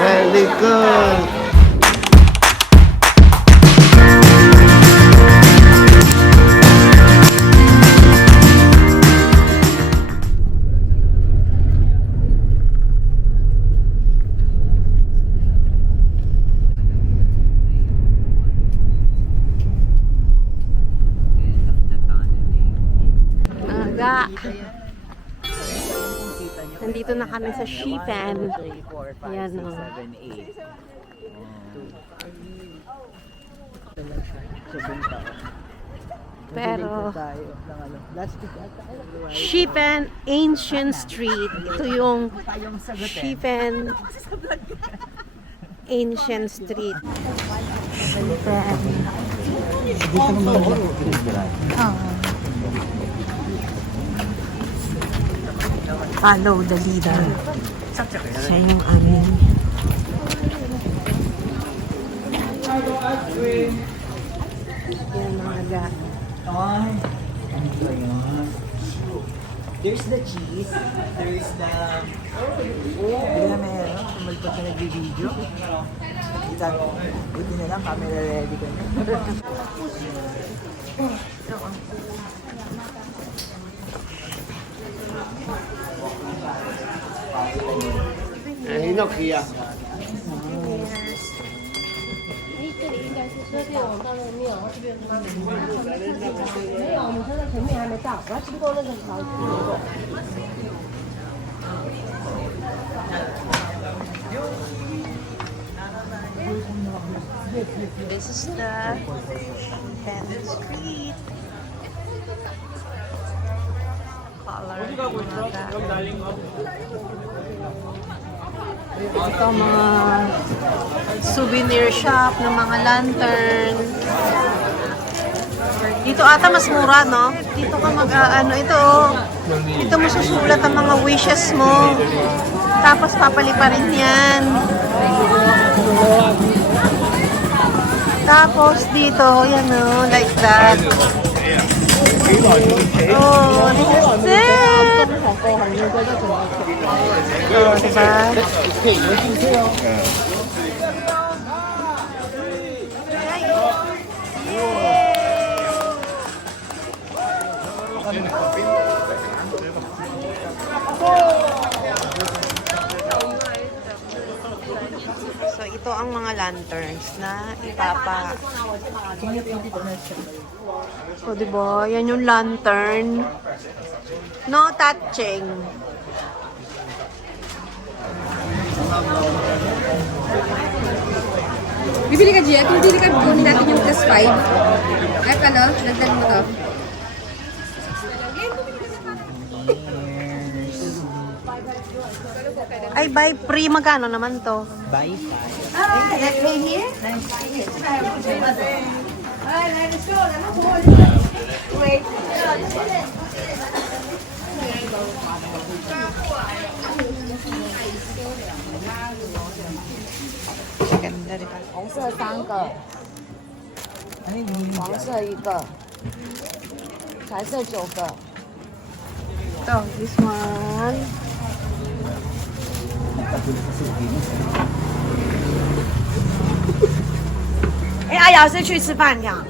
Very good. Nandito na kami sa Shifen. Ayan o. Pero Shifen Ancient Street. Ito yung Shifen Ancient Street. Shifen. Follow the leader. Siya yung amin. Yan mga ga. There's the cheese. There's the... Hindi na meron. Tumalpot na nag-video. Buti na lang, camera ready ko na. Hinokya. 这边往到那个庙，这边没有，我们现在前面还没到，我要经过那个桥经过。This is the Bennett Street. Color ito mga souvenir shop ng mga lantern. Dito ata mas mura, no? Dito ka ito mo susulat ang mga wishes mo. Tapos papaliparin yan. Tapos dito, yan o, like that. Oh, this is it! Oh, diba? So, ito ang mga lanterns na ipapa. So, diba? Yan yung lantern. No touching. Bibili ka, Gia? Kung bibili ka, kunin natin yung plus 5. Ay, ano? Dagdag mo to. Ay, buy free. Magkano naman to? Bye. Ganda rin. 红色3个，黄色1个，彩色9个。 Ito, this one. Eh, 阿瑶是去吃饭这样。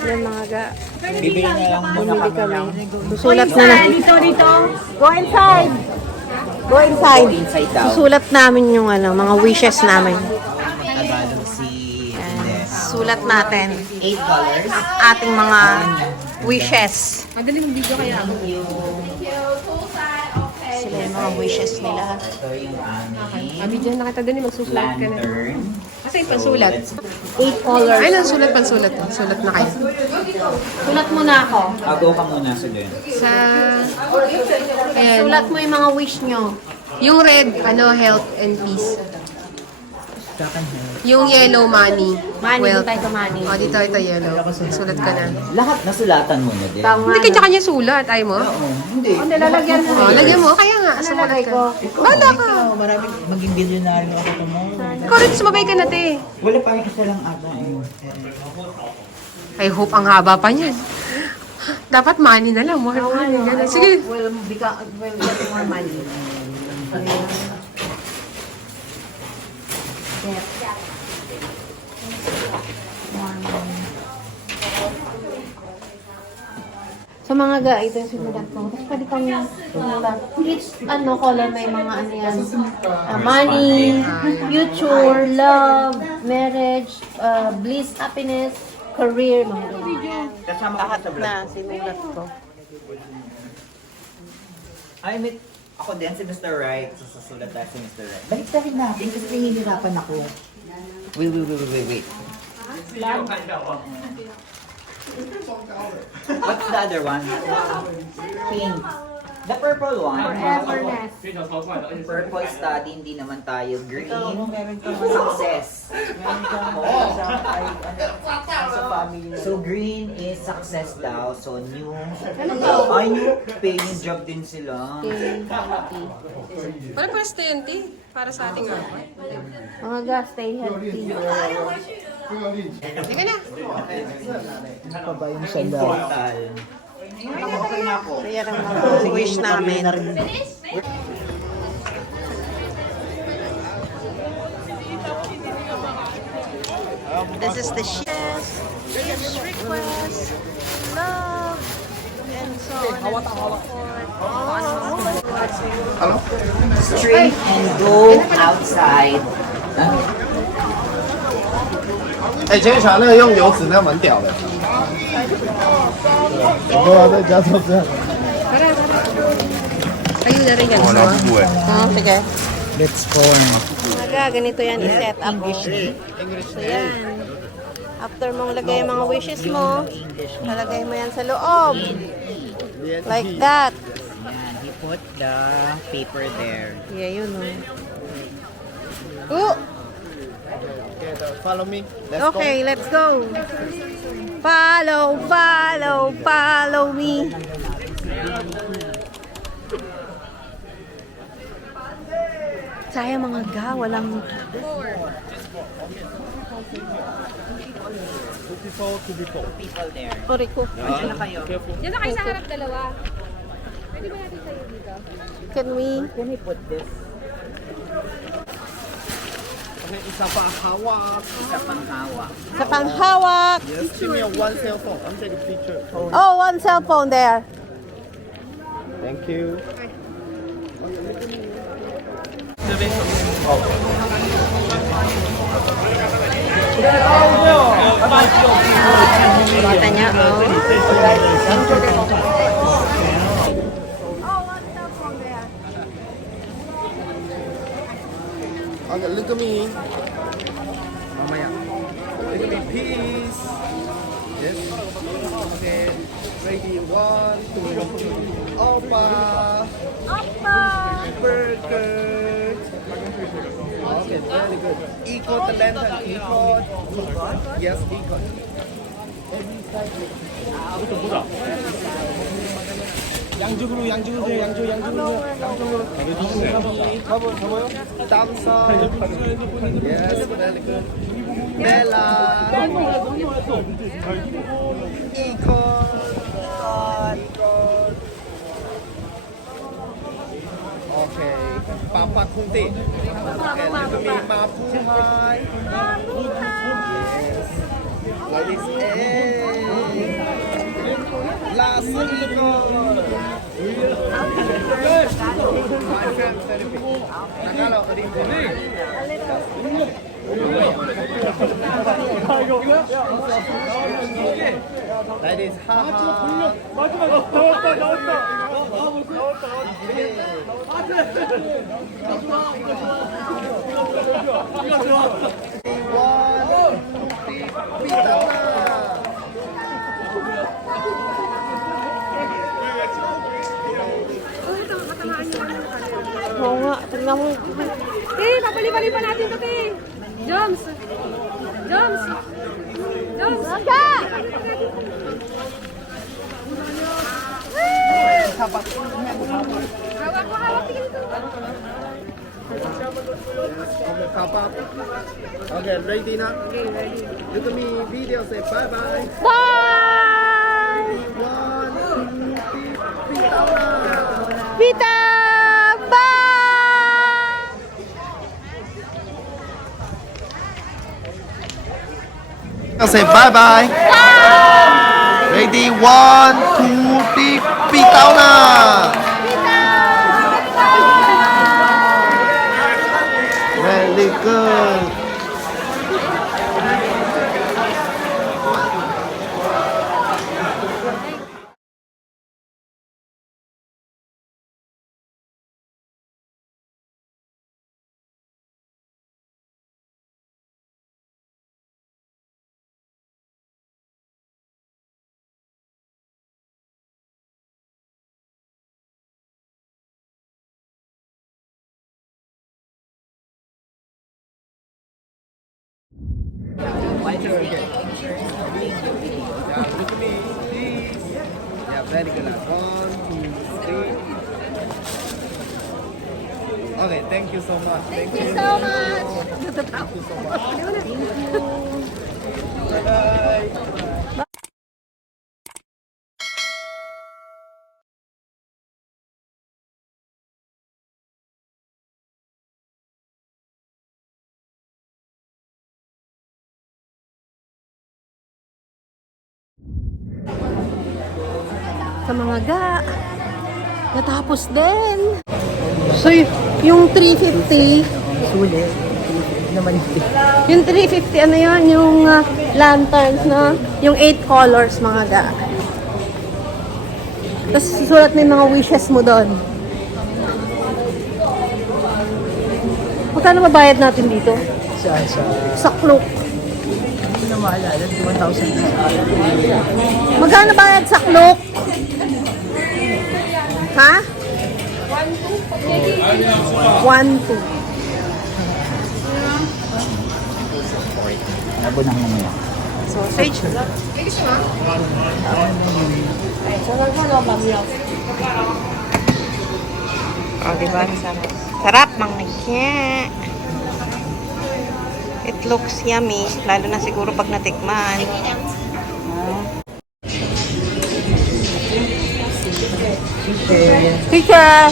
Yan mga ga. Bibili na lang muna Bumili kami. kami. Susulat na na. Dito. Go inside. Go inside. Inside daw. Susulat namin yung mga wishes namin. Tagalog si... Sulat natin $8. ating mga wishes. Madali mong video kaya ako. Sila yung mga wishes nila. Ito yung aming Video na kita din, magsusulat ka na. lantern. Kasi yung pansulat. 8 colors. Ay, sulat, pansulat. Sulat na kayo. Sulat mo na ako. Go ka muna sa doon. Sa... Ayan. Sulat mo yung mga wish nyo. Yung red, health and peace. Yung yellow money. Money, Well, doon tayo sa money. oh, dito, ito yellow. Sulat ka na. Lahat nasulatan mo na din. Tama. Hindi kanya-kanya sulat. Ayaw mo? Oo, hindi. Lalagyan mo. Oh, lagyan mo. Kaya nga, sumulat ka. Bala ka. Maraming maging bilyonaryo ako tomorrow. Ikaw rin, sumabay ka na, te. Wala pa rin isa lang ata eh. I hope ang haba pa niyan. Dapat money na lang. More money. Ganun. Sige. We'll get more money. Sa mga ito yung sinulat ko. Tapos pwede kang sinulat. Each color may mga ano yan. Money, future, love, marriage, bliss, happiness, career, mga ganyan. Kasama ka sa vlog. Na sinulat ko. Ay, ako din si Mr. Right. Susulat tayo si Mr. Right. Balik na rin natin kasi nahihirapan ako. Wait. What's the other one? Pink. The purple one. Purple study, hindi naman tayo. Green, success. So green is success daw. So new. Ay, new paying job din sila. Para para stay para sa ating ano. Mga gas, stay healthy. Hindi ka na. Pabayong sa portal. Kaya ang mga wish namin. This is the wish request, love, and so on and so forth. Straight and go outside. 哎，前一场那个用油脂那蛮屌的。对啊，在家都这样。 Kayo na rin yan. Sige. Let's form. Ganito yan i-set up. So yan. After mong lagay yung mga wishes mo, lalagay mo yan sa loob. Like that. Yan, he put the paper there. Yeah, yun o. Follow me. Let's Okay, let's go. Follow me. Sayang mga walang... People there. Sorry ko. Diyan na kayo. Diyan na kayo sa harap dalawa. Pwede ba natin kayo dito? Can we? Can we put this? Isa pa hawak. Isa pang hawak. Sa panghawak. Yes, give me a one cell phone. I'm taking a picture. Oh, one cell phone there. Thank you. Kita niya, oh. Okay, look at me. Mamaya. Look at me, peace. Yes. Okay. Ready, 1, 2. Opa. Burger. Okay, very good. Eco Talented. Eco. Yes, Eco. 양쪽으로 오세요. 양쪽으로. 가봐요. 땀선. Yes, very good. 넬라. 이건. Okay. Papa Kunti. And look at me, Mapuhay. Yes. Ladies, Last Eagle. My friend therapy. Tagalog rin po. Ladies, haha. Oo nga, Tingnan mo. Papali-pali pa natin ito, te. Joms! Joms! Joms! Aga! Hawak mo, hawak. Tingnan ito. Okay, pop up. Okay, ready na? Okay, ready. Look at me video, say bye-bye. Bye! 1, 2, 3, bitaw na! Pita! Bye! Say bye-bye. Ready, 1, 2, 3, bitaw na! Very good. Yeah, very good. 1, 2, 3. Okay, thank you so much. Thank you so much. Thank you so much. Bye-bye. Sa mga ga. Natapos din. So, yung 350. Sulit. Naman Yung 350, ano yun? Yung lanterns, no? Yung 8 colors, mga ga. Tapos, susulat na yung mga wishes mo doon. Magkano mabayad natin dito? sa Sa Klook. hindi na maalala, 1,000 pesos. Magkano bayad sa Klook? Ha? 1,2. Nabunang naman yan. Sausage. Oh, diba? Sarap, mangkya. It looks yummy, lalo na siguro pag natikman. Teacher!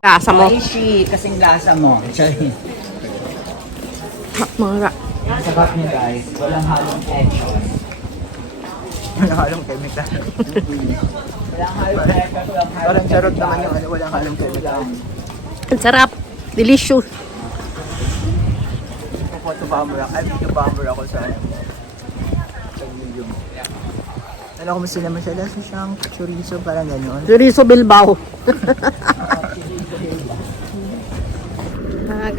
Lasa mo. Aishi, kasing lasa mo. Sorry. Mga Sarap niyo guys, walang halong tension. Walang halong chemical. Walang halong chemical. Parang charot naman yung ano, walang halong chemical. ang sarap. Delicious. Photo bomber ako. Ay, video bomber ako sa video mo. Alam ko mas naman siya. Lasa siyang chorizo, parang gano'n. Chorizo Bilbao.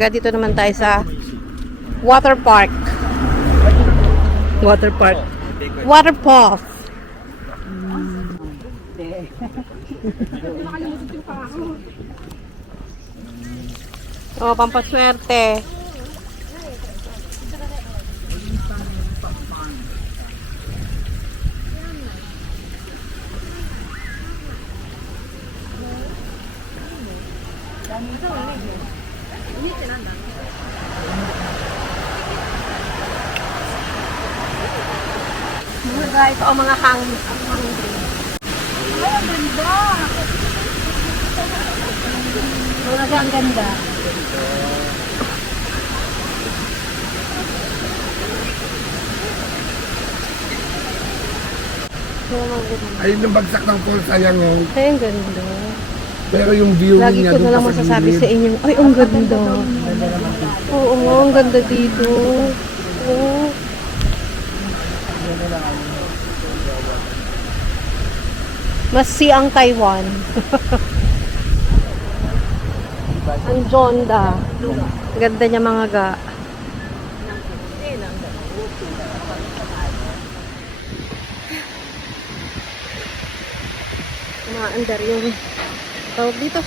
Dito naman tayo sa water park. Water park. Water falls. Oh, pampaswerte. Mga guys, o mga hangin. Ay, ang ganda! Mga ang ganda. Ayun yung bagsak ng pool, sayang oh. Ay, ang ganda. Pero yung view Lagi niya ko na doon lang sa masasabi gilid. sa inyo, ay, ang ganda. Oo nga, ang ganda dito. Oo. Mas si ang Taiwan. Ang Jonda. Ganda niya mga ga. Maandar yung tawag dito.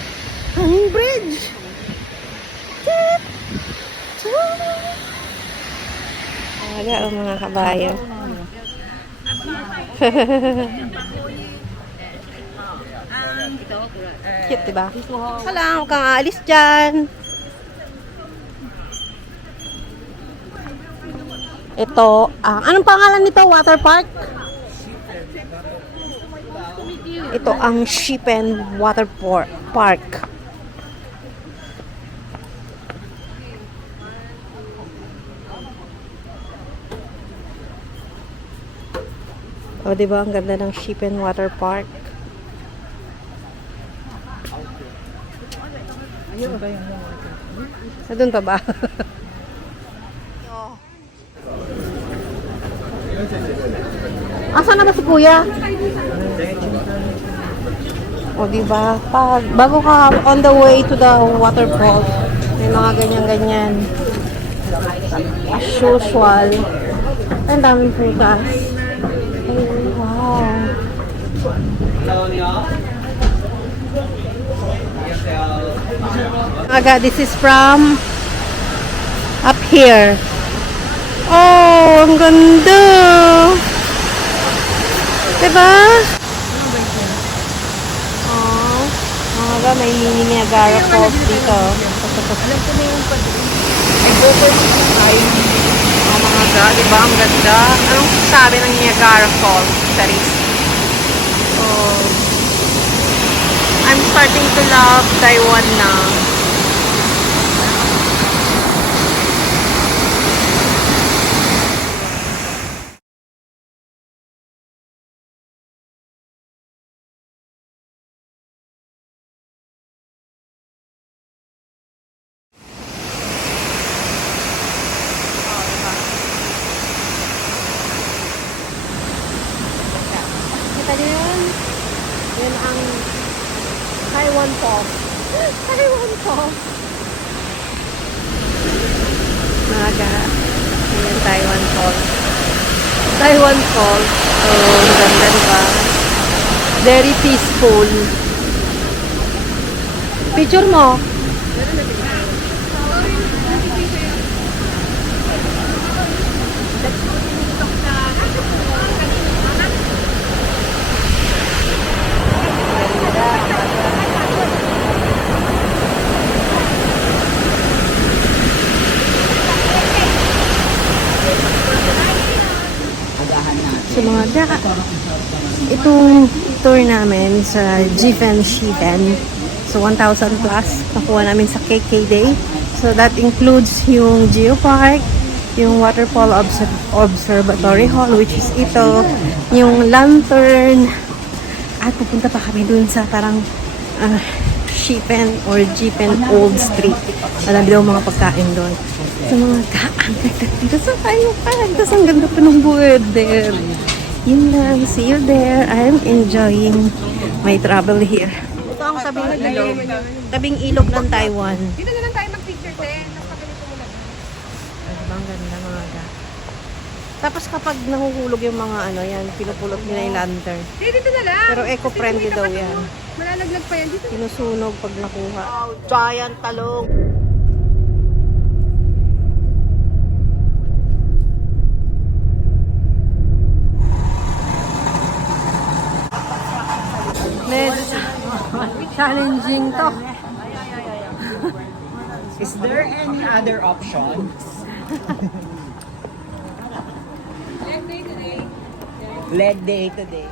Hanging bridge! Chip! Aga ang mga kabayo. Cute, diba? Wala, huwag kang aalis dyan. Ito, anong pangalan nito? Water park? Ito ang Shipen Water Park. O, diba? Ang ganda ng Shipen Water Park. Doon pa ba? Asan na ba si Kuya? O, diba? Bago ka on the way to the waterfall, may mga ganyan-ganyan. As usual. Ang daming putas. Ay, wow. Aga, this is from up here. Oh, ang ganda. Diba? Oh, aga, may mini Niagara Falls dito. Alam ko na yung mga ga, diba? Ang ganda. Anong sabi ng Niagara Falls, Charis? Oh, I'm starting to love Taiwan now. Kita niyo yun? Yun ang Taiwan Falls. Taiwan Falls. Naga. Ayan, Taiwan Falls. Taiwan Falls. Oh, ang ganda diba? Very peaceful. Picture mo. So mga itong tour namin sa Jifen Shipen, so 1,000 plus nakuha namin sa KK Day. So that includes yung Geopark, yung Waterfall Observatory Hall, which is ito, yung lantern, at pupunta pa kami dun sa parang Shipen or Jifen Old Street. Marami daw mga pagkain doon. Sa mga kaangkat dito sa kayo pa. Tapos ang ganda pa ng weather. Yun lang. See you there. I'm enjoying my travel here. Ito ang tabing ilog. Tabing ilog ng Taiwan. Dito na lang tayo mag-picture, te. Ang ganda mga ga. Tapos kapag nahuhulog yung mga yan, pinupulot nila yung lantern. Dito na lang. Pero eco-friendly daw yan. Malalaglag pa yan dito. Sinusunog pag nakuha. Giant talong. Medyo challenging to. Is there any other options? Leg day today.